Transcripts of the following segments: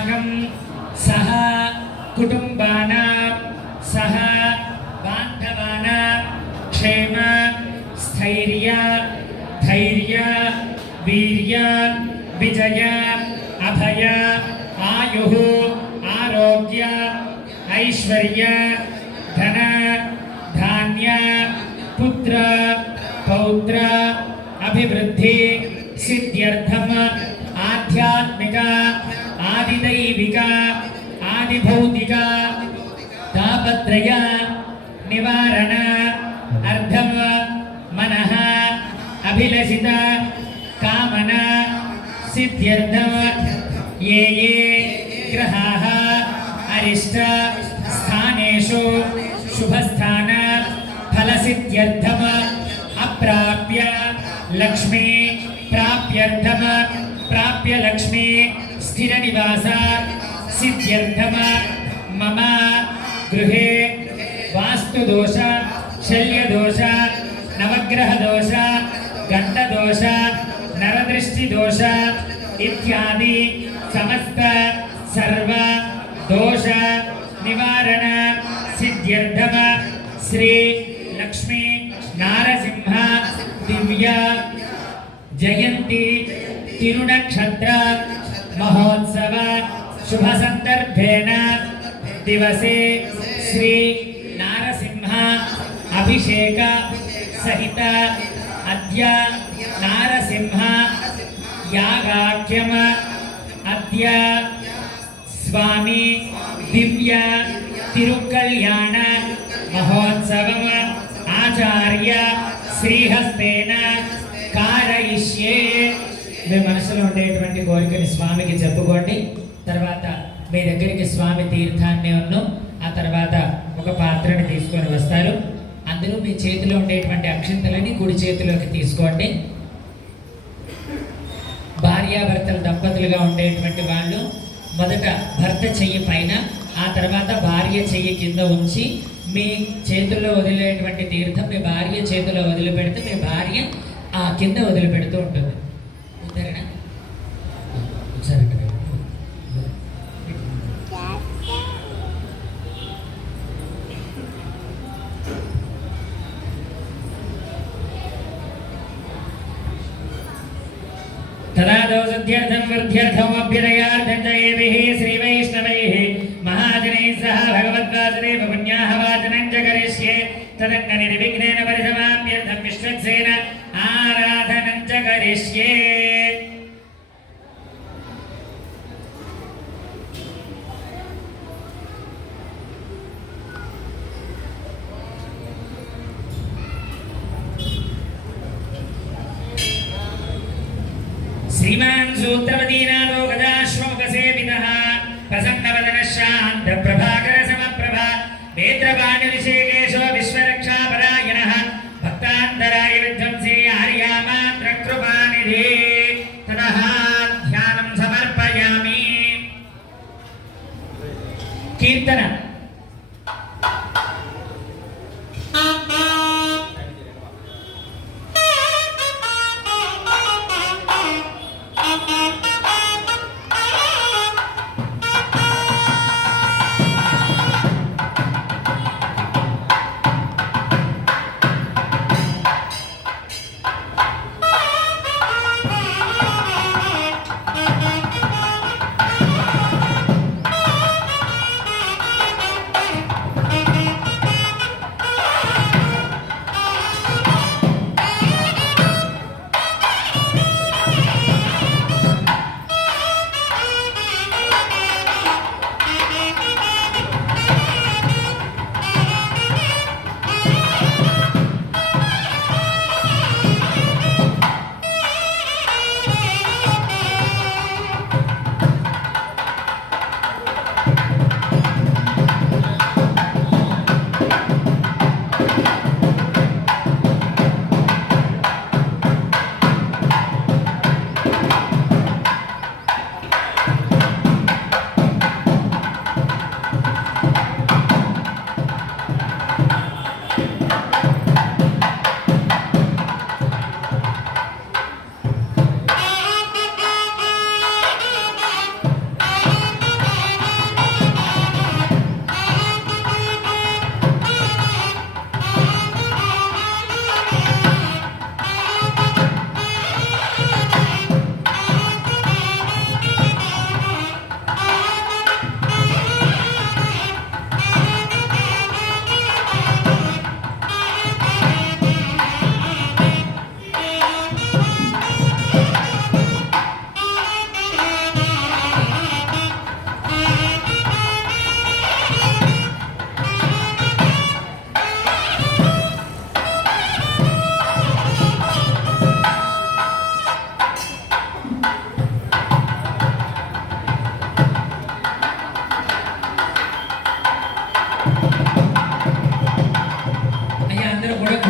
अस्माकं सह कुटुम्बानां सह बान्धवानां क्षेम स्थैर्य धैर्य वीर्य विजय अभय आयुः आरोग्य ऐश्वर्य धन धान्य पुत्र पौत्र अभिवृद्धि सिद्ध्यर्थम आध्यात्मिक आदिदैविक आदिभौतिक तापत्रय निवारण अर्थम मनः अभिलषित कामना सिद्ध्यर्थम ये ये ग्रहाः अरिष्ट स्थानेषु शुभस्थान फलसिद्ध्यर्थम अप्राप्य लक्ष्मी प्राप्यर्थम प्राप्य लक्ष्मी स्थिर निवास सिद्ध्यर्थम मम गृहे वास्तु दोष शल्य दोष नवग्रह दोष गंड दोष नरदृष्टि दोष इत्यादि समस्त सर्व दोष निवारण सिद्ध्यर्थम श्री लक्ष्मी नारसिंह दिव्य जयंती तिरुनक्षत्र महोत्सव शुभ संदर्भेन दिवसे श्री नारसिंह अभिषेक सहित अद्य नारसिंह यागाख्यम अद्य स्वामी दिव्य तिरुकल्याण महोत्सवम आचार्य श्रीहस्तेन कारयिष्ये మీ మనసులో ఉండేటువంటి కోరికని స్వామికి చెప్పుకోండి. తర్వాత మీ దగ్గరికి స్వామి తీర్థాన్ని ఉన్ను ఆ తర్వాత ఒక పాత్రని తీసుకొని వస్తారు. అందులో మీ చేతిలో ఉండేటువంటి అక్షింతలని కుడి చేతిలోకి తీసుకోండి. భార్యాభర్తలు దంపతులుగా ఉండేటువంటి వాళ్ళు మొదట భర్త చెయ్యి పైన ఆ తర్వాత భార్య చెయ్యి కింద ఉంచి మీ చేతుల్లో వదిలేటువంటి తీర్థం మీ భార్య చేతిలో వదిలిపెడితే మీ భార్య ఆ కింద వదిలిపెడుతూ ఉంటుంది. ఉదాహరణ సరే तदादौषध्यर्थं वर्ध्यर्थम् अभ्युदयार्थं च एभिः श्रीवैष्णवैः महाजनैः सह भगवद्वासुदेव पुण्याः वाचनं च करिष्ये तदन्न निर्विघ्नेन परिसमाप्यर्थं विश्वक्सेन आराधनं च करिष्ये. श्रीमान् सूत्रवतीनाथो गजाश्वमुखसेवितः प्रसन्नवदनः शान्तप्रभाकरसमप्रभा नेत्रपाण्यभिषेकेशो विश्वरक्षापरायणः भक्तान्तराय विध्वंसी आर्यामात्रकृपानिधे ततः ध्यानं समर्पयामि. कीर्तन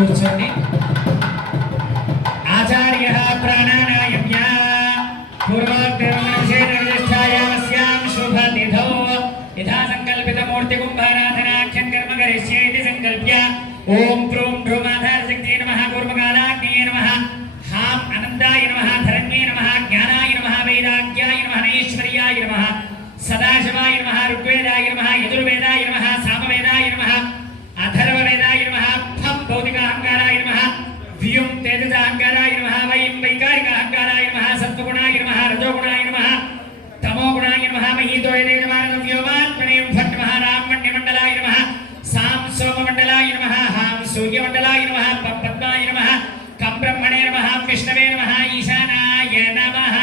కూర్చోండి. ఆచార్య ప్రాణానాయమ్య పూర్వోక్తేర్మణవిశేషాయామస్యాం శుభతిథౌ యథా సంకల్పితమూర్తి కుంభారాధనాఖ్యం కర్మ కరిష్యేతి సంకల్ప్య ఓం క్రూం ధ్రుమాధారశక్తే నమః కూర్మకాలాగ్నేయ నమః हां अनंताय नमः धरण्ये नमः ज्ञानाय नमः वैराग्याय नमः ऐश्वर्याय नमः सदाशिवाय नमः ऋग्वेदाय नमः यजुर्वेदाय नमः सामवेदाय नमः अथर्ववेदाय नमः फं भौतिकाहंकाराय नमः व्युं तेजसाहंकाराय नमः वैं वैकारिकाहंकाराय नमः सत्त्वगुणाय नमः रजोगुणाय नमः तमोगुणाय नमः महीतो यदेजमानव्योमात्मने फट् नमः रामण्यमण्डलाय नमः सां सोममण्डलाय नमः हां सूर्यमण्डलाय नमः पं पद्माय नमः कं ब्रह्मणे नमः विष्णवे नमः ईशानाय नमः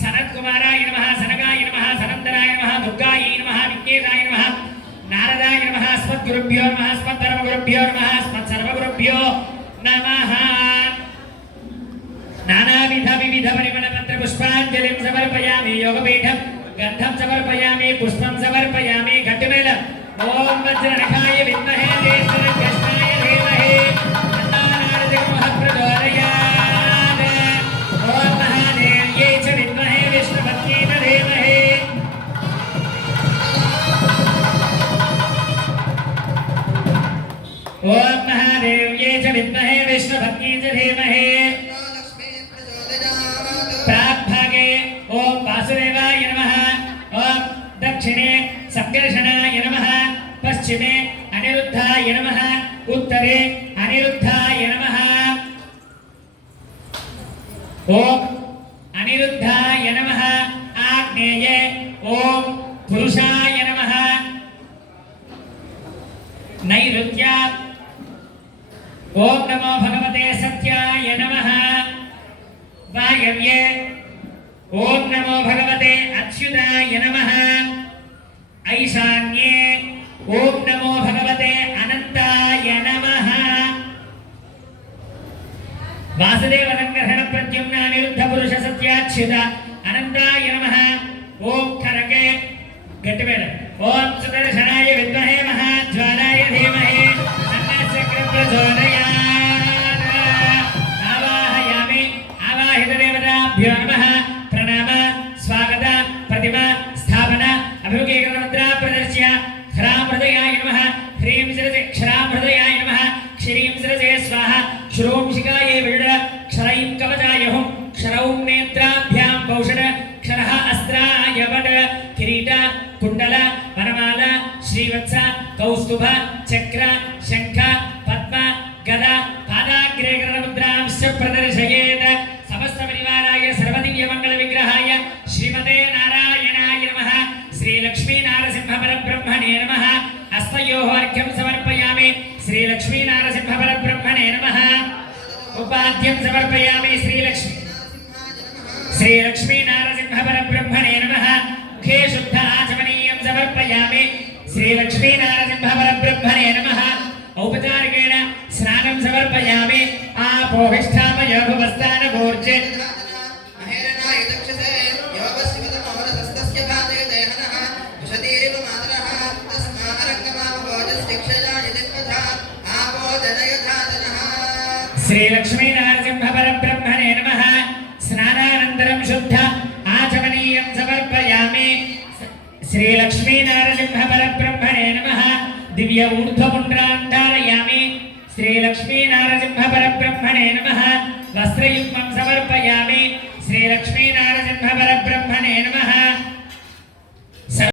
सनत्कुमाराय नमः सनगाय नमः सनन्दराय नमः दुर्गायै नमः विज्ञेशाय नमः नारदाय नमः अस्मद्गुरुभ्यो नमः अस्मद्धर्मगुरुभ्यो नमः अस्मत्सर्वगुरुभ्यो नमः नानाविध विविध परिमलपत्र पुष्पाञ्जलिं समर्पयामि योगपीठं गन्धं समर्पयामि पुष्पं समर्पयामि घटमेल ॐ वज्रनखाय विद्महे ज्येष्ठकृष्णाय धीमहि ओम महादेव्ये च विद्महे विष्णुपत्नी च धीमहि प्राग्भागे ओम वासुदेवाय नमः ओम दक्षिणे संकर्षणाय नमः पश्चिमे अनिरुद्धाय नमः उत्तरे अनिरुद्धाय नमः ओम अनिरुद्धाय नमः आग्नेये ओम पुरुषाय नमः नैऋत्या ओम नमो भगवते सत्याय नमः वायव्ये ओम नमो भगवते अच्युताय नमः ऐशान्ये ओम नमो भगवते अनंताय नमः वासुदेव संग्रहण प्रद्युम्न अनिरुद्ध पुरुष सत्याच्युत अनंताय नमः ओम खरगे गटवेर ओम सुदर्शनाय विद्महे महाज्वालाय धीमहि तन्नस्य प्रचोदयात् आवाहयामि आवाहित देवताभ्यो नमः प्रणाम स्वागत प्रतिमा स्थापन अभिमुखीकरण मुद्रा प्रदर्श्य ह्रां हृदयाय नमः ह्रीं शिरसे क्षरां हृदयाय नमः क्षरीं शिरसे स्वाहा क्षरों शिखायै विड क्षरैं कवचाय हुं क्षरौं नेत्राभ्यां कौशल क्षरः अस्त्राय वड किरीट कुंडल वनमाल श्रीवत्स कौस्तुभ चक्र शंख पद्म गदा पादाग्रे गणमुद्रांश्च प्रदर्शयेत् समस्त परिवाराय सर्वदिव्य मंगल विग्रहाय श्रीमते नारायणाय नमः श्री लक्ष्मी नारसिंह परब्रह्मणे नमः हस्तयोः अर्घ्यं समर्पयामि श्री लक्ष्मी नारसिंह परब्रह्मणे नमः उपाद्यं समर्पयामि श्री लक्ष्मी नारसिंह परब्रह्मणे नमः मुखे शुद्ध आचमनीयं समर्पयामि श्री लक्ष्मी नारसिंह परब्रह्मणे नमः औपचारिकेण स्नानं समर्पयामि आपोहिष्ठामयो भवस्तानभूर्जे महेरणाय दक्षसे योगस्वितमोरसस्तस्य पादयते हनः विशतीरिव मातरः तस्मारङ्गमावोजस्तिक्षजाय दिक्पथा आपोदनयथातनः श्री लक्ष्मी नारसिंह परब्रह्मणे नमः स्नानानन्तरं शुद्ध आचमनीयं समर्पयामि श्री लक्ष्मी नारसिंह परब्रह्मणे नमः दिव्य ऊर्ध्वपुण्ड्रान् धारयामि श्री लक्ष्मी नारसिंह परब्रह्मणे नमः वस्त्रयुग्मं समर्पयामि श्री लक्ष्मी नारसिंह परब्रह्मणे नमः